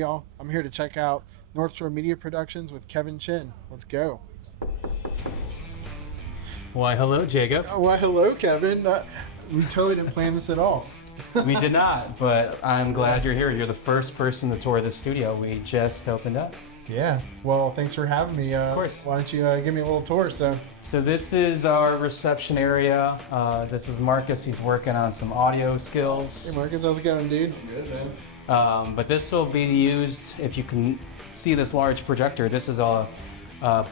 y'all, I'm here to check out Northshore Media Productions with Kevin Chin. Let's go. Why, hello, Jacob. Oh, well, hello, Kevin. We totally didn't plan this at all. We did not, but I'm glad you're here. You're the first person to tour the studio. We just opened up. Yeah, well, thanks for having me. Of course. Why don't you give me a little tour? So this is our reception area. This is Marcus. He's working on some audio skills. Hey, Marcus, how's it going, dude? Good, man. But this will be used, if you can see this large projector, this is a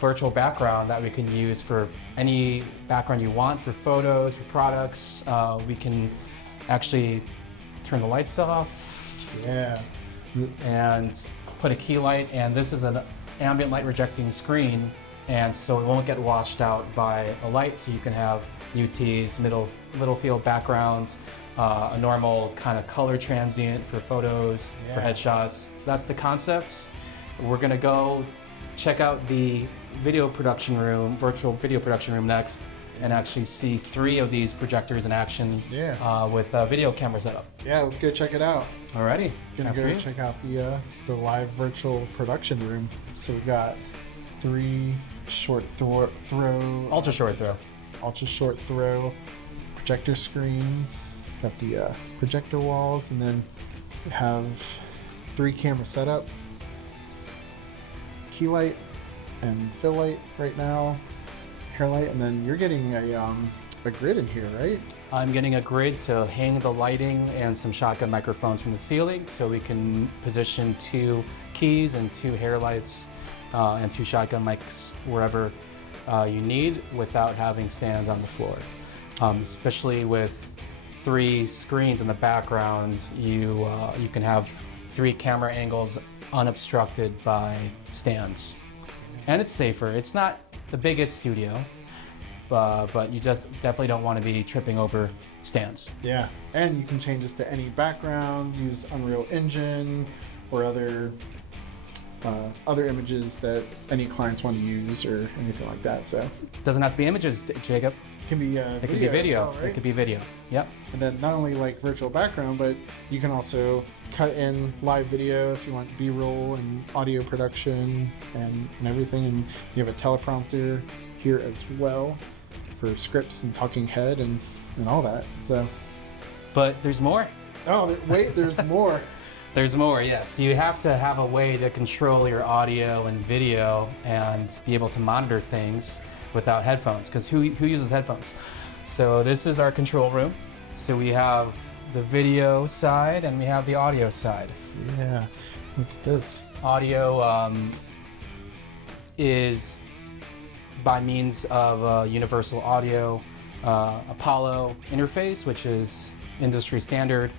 virtual background that we can use for any background you want, for photos, for products. We can actually turn the lights off. Yeah. And put a key light, and this is an ambient light rejecting screen, and so it won't get washed out by a light, so you can have UTs, middle field backgrounds, a normal kind of color transient for photos, for headshots. So that's the concept. We're gonna go check out the video production room, virtual video production room next, and actually see 3 of these projectors in action with video camera setup. Yeah, let's go check it out. Alrighty. Gonna go check out the live virtual production room. So we got 3 Ultra short throw projector screens. Got the projector walls, and then we have 3 camera setup, key light and fill light right now, hair light, and then you're getting a grid in here, right? I'm getting a grid to hang the lighting and some shotgun microphones from the ceiling, so we can position 2 keys and 2 hair lights and 2 shotgun mics wherever you need without having stands on the floor. Especially with 3 screens in the background, you can have 3 camera angles unobstructed by stands. And it's safer. It's not the biggest studio, but you just definitely don't want to be tripping over stands. Yeah, and you can change this to any background, use Unreal Engine or other images that any clients want to use or anything like that. So it doesn't have to be images, Jacob. It can be it could be video. Well, right? It could be video. Yep. And then not only like virtual background, but you can also cut in live video if you want B-roll and audio production and everything. And you have a teleprompter here as well for scripts and talking head and all that. So, but there's more. Oh, wait, there's more. There's more, yes. You have to have a way to control your audio and video and be able to monitor things without headphones, because who uses headphones? So this is our control room. So we have the video side and we have the audio side. Yeah, look at this. Audio is by means of a universal audio Apollo interface, which is industry standard.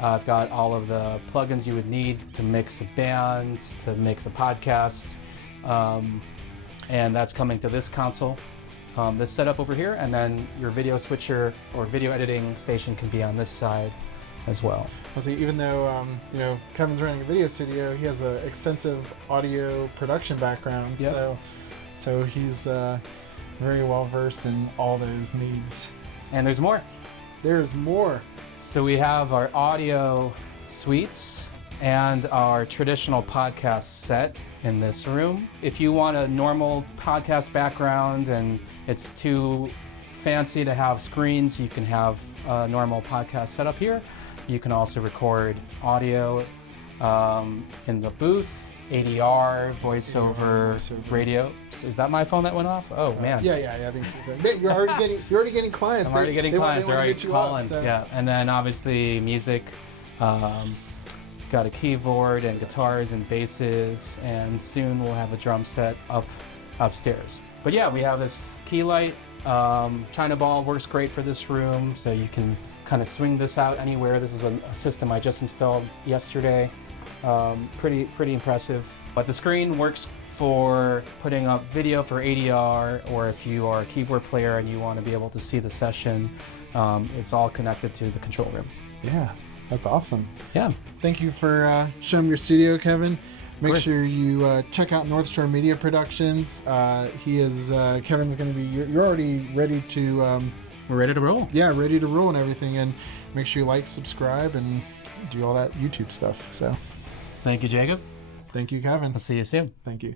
I've got all of the plugins you would need to mix a band, to mix a podcast, and that's coming to this console, this setup over here, and then your video switcher or video editing station can be on this side as well. See, even though Kevin's running a video studio, he has an extensive audio production background, so he's very well versed in all those needs. And there's more. There's more. So we have our audio suites and our traditional podcast set in this room. If you want a normal podcast background and it's too fancy to have screens, you can have a normal podcast setup here. You can also record audio in the booth, ADR, voiceover, radio. Is that my phone that went off? Oh man. Yeah. I think so. You're already getting clients. I'm already getting clients. They're already calling. So. Yeah, and then obviously music. Got a keyboard and guitars and basses, and soon we'll have a drum set upstairs. But yeah, we have this key light. China ball works great for this room, so you can kind of swing this out anywhere. This is a system I just installed yesterday. Pretty impressive. But the screen works for putting up video for ADR, or if you are a keyboard player and you want to be able to see the session, it's all connected to the control room. Yeah, that's awesome. Yeah. Thank you for showing your studio, Kevin. Make sure you check out Northshore Media Productions. Kevin's going to be, you're already ready to... We're ready to roll. Yeah, ready to roll and everything. And make sure you like, subscribe, and do all that YouTube stuff. So, thank you, Jacob. Thank you, Kevin. I'll see you soon. Thank you.